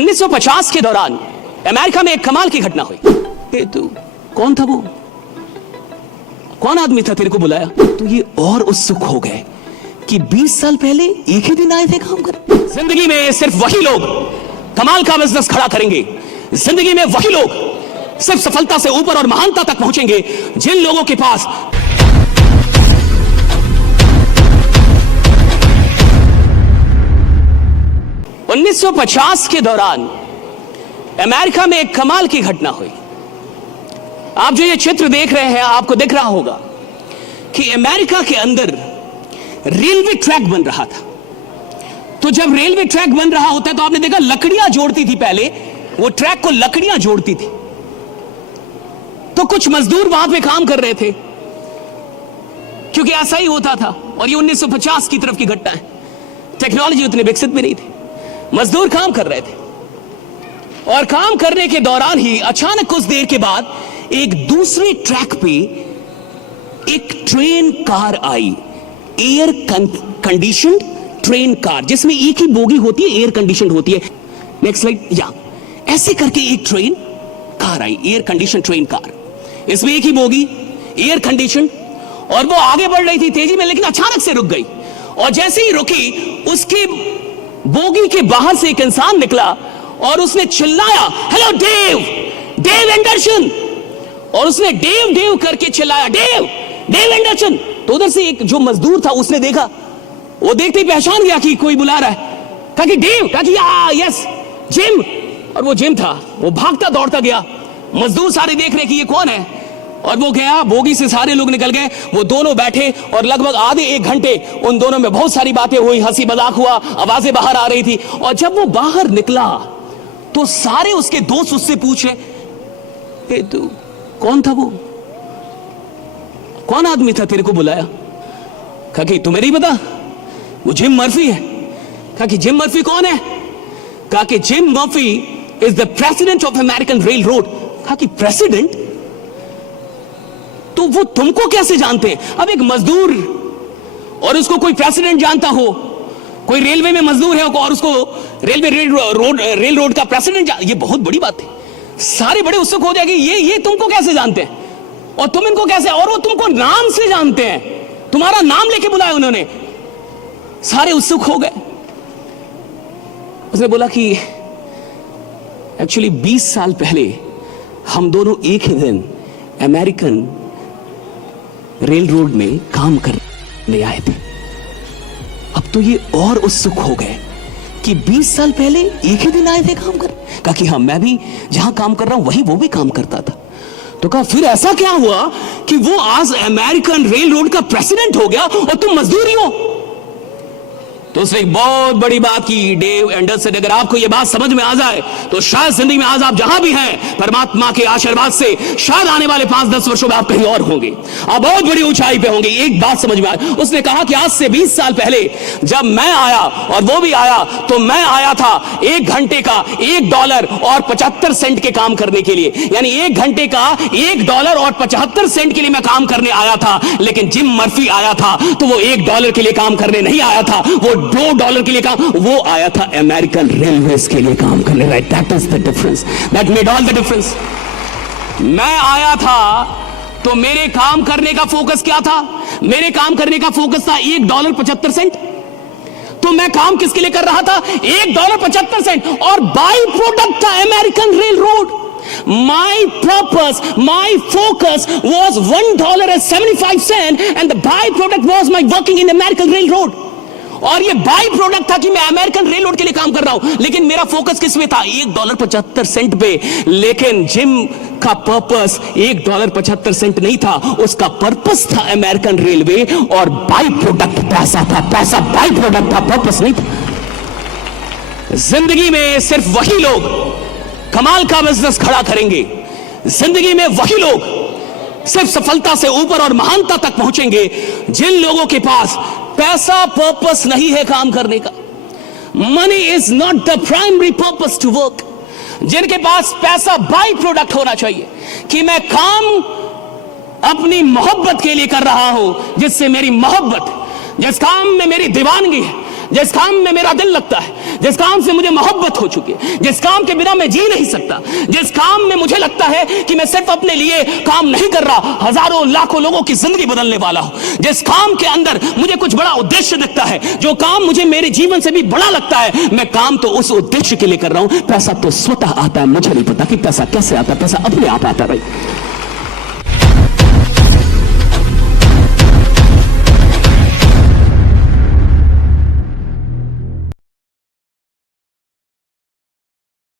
1950 के दौरान अमेरिका में एक कमाल की घटना हुई। तू कौन था? वो कौन आदमी था तेरे को बुलाया? तो ये और उत्सुक हो गए कि 20 साल पहले एक ही दिन आए थे काम कर। जिंदगी में सिर्फ वही लोग कमाल का बिजनेस खड़ा करेंगे। जिंदगी में वही लोग सिर्फ सफलता से ऊपर और महानता तक पहुंचेंगे जिन लोगों के पास $1950 के दौरान अमेरिका में एक कमाल की घटना हुई। आप जो ये चित्र देख रहे हैं, आपको दिख रहा होगा कि अमेरिका के अंदर रेलवे ट्रैक बन रहा था। तो जब रेलवे ट्रैक बन रहा होता है तो आपने देखा लकड़ियां जोड़ती थी, पहले वो ट्रैक को लकड़ियां जोड़ती थी। तो कुछ मजदूर वहां पे काम कर रहे थे, क्योंकि ऐसा ही होता था। और ये 1950 की तरफ की घटना है। टेक्नोलॉजी उतनी विकसित भी नहीं थी। मजदूर काम कर रहे थे और काम करने के दौरान ही अचानक कुछ देर के बाद एक दूसरे ट्रैक पे एक ट्रेन कार आई, एयर कंडीशनड ट्रेन कार, जिसमें एक ही बोगी होती है, एयर कंडीशनड होती है। Next slide. या ऐसे करके एक ट्रेन कार आई, एयर कंडीशन ट्रेन कार, इसमें एक ही बोगी, एयर कंडीशन, और वो आगे बढ़ रही थी तेजी में, लेकिन अचानक से रुक गई। और जैसे ही रुकी, उसकी बोगी के बाहर से एक इंसान निकला और उसने चिल्लाया, हेलो डेव, डेव एंडरसन। और उसने डेव डेव करके चिल्लाया, डेव, डेव एंडरसन। तो उधर से एक जो मजदूर था उसने देखा, वो देखते ही पहचान गया कि कोई बुला रहा है। कहा कि डेव, कहा कि यस जिम। और वो जिम था। वो भागता दौड़ता गया। मजदूर सारे देख रहे कि ये कौन है, और वो गया, बोगी से सारे लोग निकल गए। वो दोनों बैठे और लगभग आधे एक घंटे उन दोनों में बहुत सारी बातें हुई, हंसी मजाक हुआ, आवाजें बाहर आ रही थी। और जब वो बाहर निकला तो सारे उसके दोस्त उससे पूछे, तू कौन था? वो कौन आदमी था तेरे को बुलाया? कहा कि तुम्हें नहीं पता, वो जिम मर्फी है। कहा कि जिम मर्फी कौन है? कहा कि gym Murphy is the president of American rail road. कहा कि प्रेसिडेंट? तो वो तुमको कैसे जानते हैं? अब एक मजदूर और उसको कोई प्रेसिडेंट जानता हो, कोई रेलवे में मजदूर है और उसको रेल रोड का प्रेसिडेंट, ये बहुत बड़ी बात है। सारे बड़े उत्सुक हो जाएंगे, ये तुमको कैसे जानते हैं और तुम इनको कैसे, और वो तुमको नाम से जानते हैं, तुम्हारा नाम लेके बुलाया उन्होंने। सारे उत्सुक हो गए। उसने बोला कि एक्चुअली 20 साल पहले हम दोनों एक ही दिन अमेरिकन रेल रोड में काम करने आए थे। अब तो ये और उत्सुक हो गए कि 20 साल पहले एक ही दिन आए थे काम कर। कहा कि हाँ, मैं भी जहां काम कर रहा हूं वही वो भी काम करता था। तो कहा फिर ऐसा क्या हुआ कि वो आज अमेरिकन रेल रोड का प्रेसिडेंट हो गया और तुम मजदूर ही हो? तो उसने एक बहुत बड़ी बात की, डेव एंडरसन। अगर आपको यह बात समझ में आ जाए तो शायद जिंदगी में आज आप जहां भी हैं, परमात्मा के आशीर्वाद से शायद आने वाले 5-10 वर्षों में आप कहीं और होंगे, आप बहुत बड़ी ऊंचाई पे होंगे। एक बात समझ में आई, उसने कहा कि आज से 20 साल पहले जब मैं आया और वो भी आया, तो मैं आया था 1 घंटे का $1.75 के काम करने के लिए। यानी 1 घंटे का $1.75 के लिए मैं काम करने आया था। लेकिन जिम मर्फी आया था तो वो $1 के लिए काम करने नहीं आया था, वो $2 के लिए काम, वो आया था अमेरिकन रेलवेज के लिए काम करने। Right, that is the difference, that made all the difference. मैं आया था तो मेरे काम करने का फोकस क्या था? मेरे काम करने का फोकस था $1.75। तो मैं काम किसके लिए कर रहा था? $1.75, और बाई प्रोडक्ट था American rail road. My purpose, my focus was $1.75, and the byproduct was my working in American Railroad. और ये बाई प्रोडक्ट था कि मैं अमेरिकन रेल रोड के लिए काम कर रहा हूं, लेकिन मेरा फोकस किस में था? $1.75 पे। लेकिन जिम का पर्पस $1.75 नहीं था, उसका पर्पस था अमेरिकन रेलवे, और बाई प्रोडक्ट पैसा था। पैसा बाई प्रोडक्ट था, पर्पस नहीं था। जिंदगी में सिर्फ वही लोग कमाल का बिजनेस खड़ा करेंगे। जिंदगी में वही लोग सिर्फ सफलता से ऊपर और महानता तक पहुंचेंगे जिन लोगों के पास पैसा पर्पस नहीं है काम करने का। Money is not the primary purpose to work. जिनके पास पैसा बाई प्रोडक्ट होना चाहिए कि मैं काम अपनी मोहब्बत के लिए कर रहा हूं, जिससे मेरी मोहब्बत, जिस काम में मेरी दीवानगी है, जिस काम में मेरा दिल लगता है, जिस काम से मुझे मोहब्बत हो चुकी है, जिस काम के बिना मैं जी नहीं सकता, जिस काम में मुझे लगता है कि मैं सिर्फ अपने लिए काम नहीं कर रहा, हजारों लाखों लोगों की जिंदगी बदलने वाला हूं, जिस काम के अंदर मुझे कुछ बड़ा उद्देश्य दिखता है, जो काम मुझे मेरे जीवन से भी बड़ा लगता है, मैं काम तो उस उद्देश्य के लिए कर रहा हूं। पैसा तो स्वतः आता है, मुझे नहीं पता कि पैसा कैसे आता है, पैसा अपने आप आता है भाई।